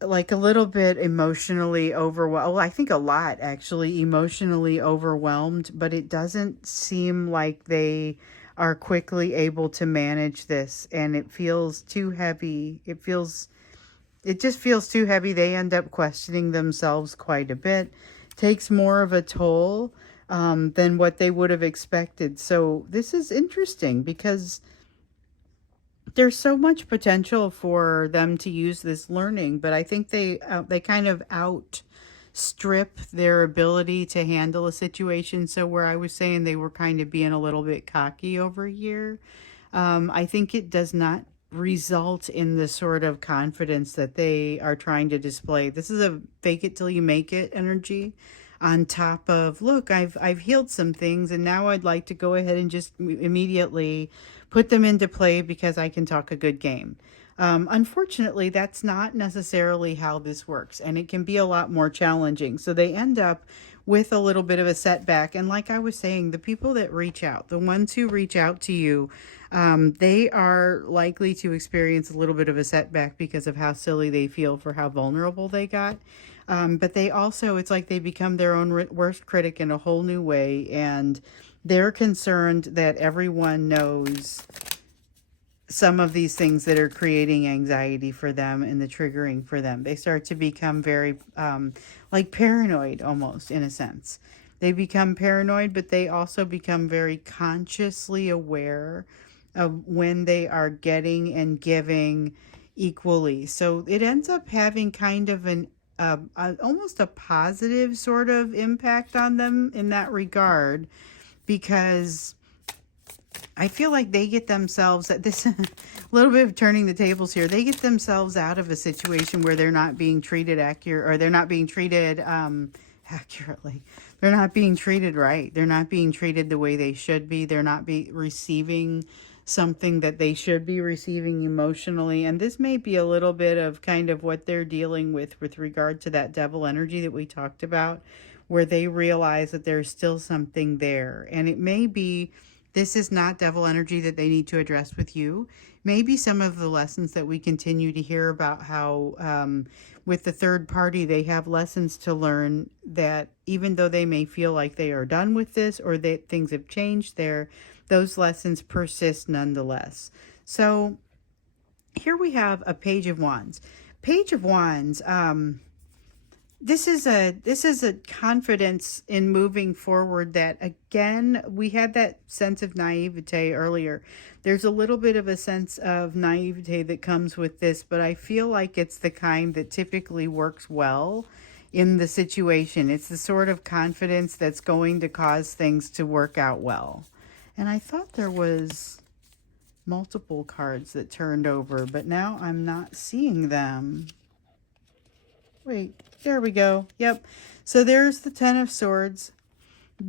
like a little bit emotionally overwhelmed. Well, I think a lot, actually, emotionally overwhelmed, but it doesn't seem like they are quickly able to manage this, and it feels too heavy. It just feels too heavy. They end up questioning themselves quite a bit. Takes more of a toll than what they would have expected. So this is interesting because there's so much potential for them to use this learning, but I think they kind of outstrip their ability to handle a situation. So where I was saying they were kind of being a little bit cocky over here, I think it does not result in the sort of confidence that they are trying to display. This is a fake it till you make it energy, on top of, look, I've healed some things, and now I'd like to go ahead and just immediately put them into play because I can talk a good game. Unfortunately, that's not necessarily how this works, and it can be a lot more challenging. So they end up with a little bit of a setback. And like I was saying, the people that reach out, the ones who reach out to you, they are likely to experience a little bit of a setback because of how silly they feel for how vulnerable they got. But they also, it's like they become their own worst critic in a whole new way, and they're concerned that everyone knows some of these things that are creating anxiety for them and the triggering for them. They start to become very like paranoid, almost, in a sense. They become paranoid, but they also become very consciously aware of when they are getting and giving equally. So it ends up having kind of an almost a positive sort of impact on them in that regard, because I feel like they get themselves at this a little bit of turning the tables here. They get themselves out of a situation where they're not being treated accurate, or they're not being treated accurately. They're not being treated right. They're not being treated the way they should be. They're not receiving something that they should be receiving emotionally. And this may be a little bit of kind of what they're dealing with regard to that devil energy that we talked about, where they realize that there's still something there. And it may be, this is not devil energy that they need to address with you. Maybe some of the lessons that we continue to hear about how with the third party, they have lessons to learn, that even though they may feel like they are done with this, or that things have changed there, those lessons persist nonetheless. So here we have a Page of Wands. Page of Wands, this is a confidence in moving forward, that again, we had that sense of naivete earlier. There's a little bit of a sense of naivete that comes with this, but I feel like it's the kind that typically works well in the situation. It's the sort of confidence that's going to cause things to work out well. And I thought there was multiple cards that turned over, but now I'm not seeing them. Wait, there we go. Yep. So there's the Ten of Swords.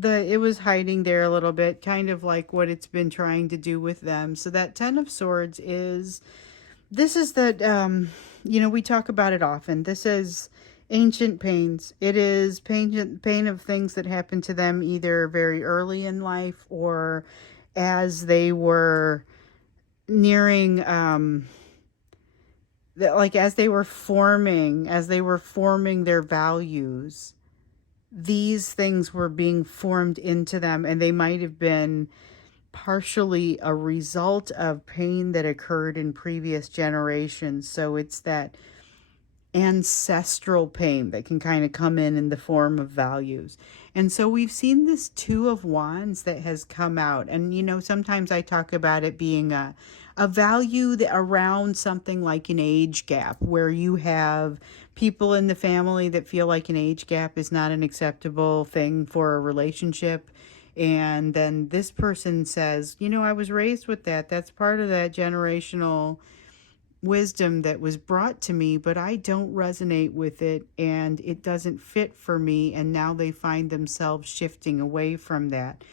It was hiding there a little bit, kind of like what it's been trying to do with them. So that Ten of Swords this is that, we talk about it often. This is ancient pains. It is pain of things that happened to them either very early in life, or as they were nearing, like as they were forming their values, these things were being formed into them, and they might have been partially a result of pain that occurred in previous generations. So it's that ancestral pain that can kind of come in the form of values. And so we've seen this Two of Wands that has come out. And, sometimes I talk about it being a value around something like an age gap, where you have people in the family that feel like an age gap is not an acceptable thing for a relationship. And then this person says, I was raised with that. That's part of that generational wisdom that was brought to me, but I don't resonate with it, and it doesn't fit for me. And now they find themselves shifting away from that.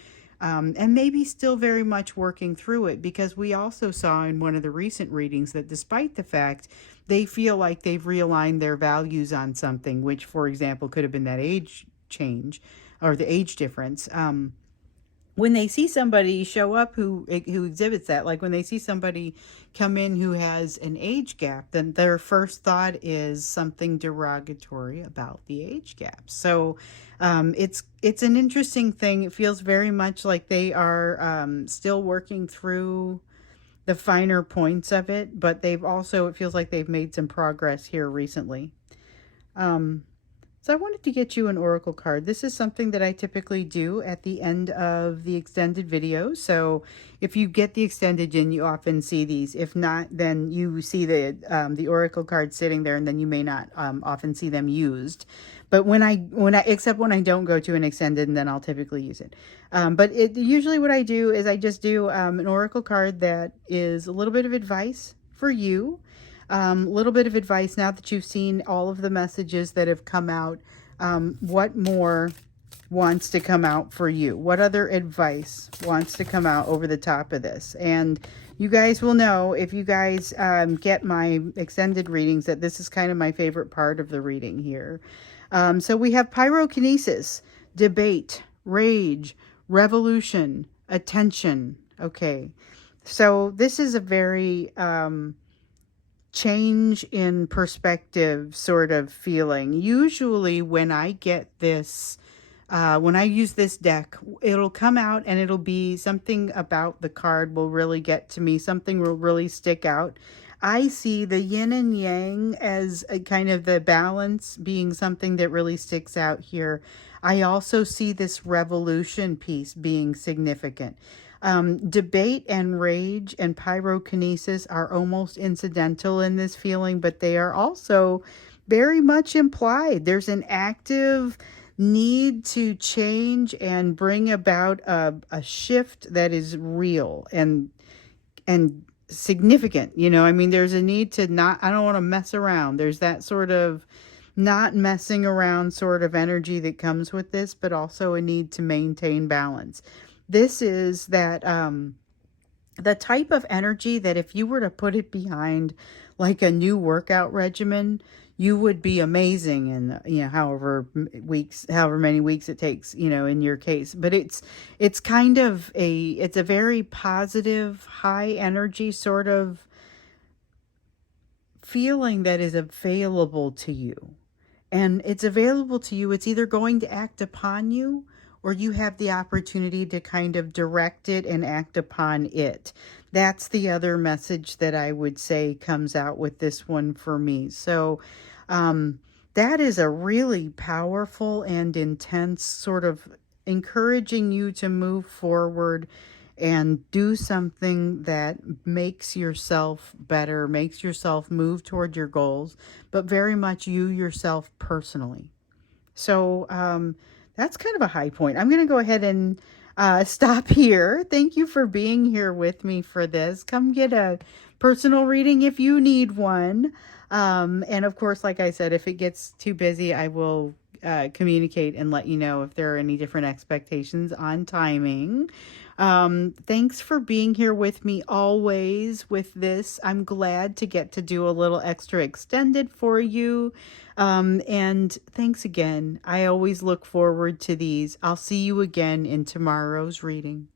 And maybe still very much working through it, because we also saw in one of the recent readings that despite the fact they feel like they've realigned their values on something, which, for example, could have been that age change or the age difference, when they see somebody show up who exhibits that, like when they see somebody come in who has an age gap, then their first thought is something derogatory about the age gap. So it's an interesting thing. It feels very much like they are still working through the finer points of it, but it feels like they've made some progress here recently. So I wanted to get you an oracle card. This is something that I typically do at the end of the extended video. So if you get the extended in, you often see these. If not, then you see the oracle card sitting there, and then you may not often see them used. But except when I don't go to an extended, and then I'll typically use it. But usually what I do is I just do an oracle card that is a little bit of advice for you. Little bit of advice now that you've seen all of the messages that have come out. What more wants to come out for you? What other advice wants to come out over the top of this? And you guys will know, if you guys get my extended readings, that this is kind of my favorite part of the reading here. So we have pyrokinesis, debate, rage, revolution, attention. Okay, so this is a very change in perspective sort of feeling. Usually when I get this, when I use this deck, it'll come out and it'll be something about the card will really get to me. Something will really stick out. I see the yin and yang as a kind of the balance being something that really sticks out here. I also see this revolution piece being significant. Debate and rage and pyrokinesis are almost incidental in this feeling, but they are also very much implied. There's an active need to change and bring about a shift that is real and significant. I mean, there's a need to not, I don't want to mess around. There's that sort of not messing around sort of energy that comes with this, but also a need to maintain balance. This is that the type of energy that if you were to put it behind like a new workout regimen, you would be amazing in however many weeks it takes, in your case. But it's kind of it's a very positive, high energy sort of feeling that is available to you. And it's available to you. It's either going to act upon you, or you have the opportunity to kind of direct it and act upon it. That's the other message that I would say comes out with this one for me. So that is a really powerful and intense sort of encouraging you to move forward and do something that makes yourself better, makes yourself move toward your goals, but very much you yourself personally. So that's kind of a high point. I'm going to go ahead and stop here. Thank you for being here with me for this. Come get a personal reading if you need one. And of course, like I said, if it gets too busy, I will communicate and let you know if there are any different expectations on timing. Thanks for being here with me always with this. I'm glad to get to do a little extra extended for you. And thanks again. I always look forward to these. I'll see you again in tomorrow's reading.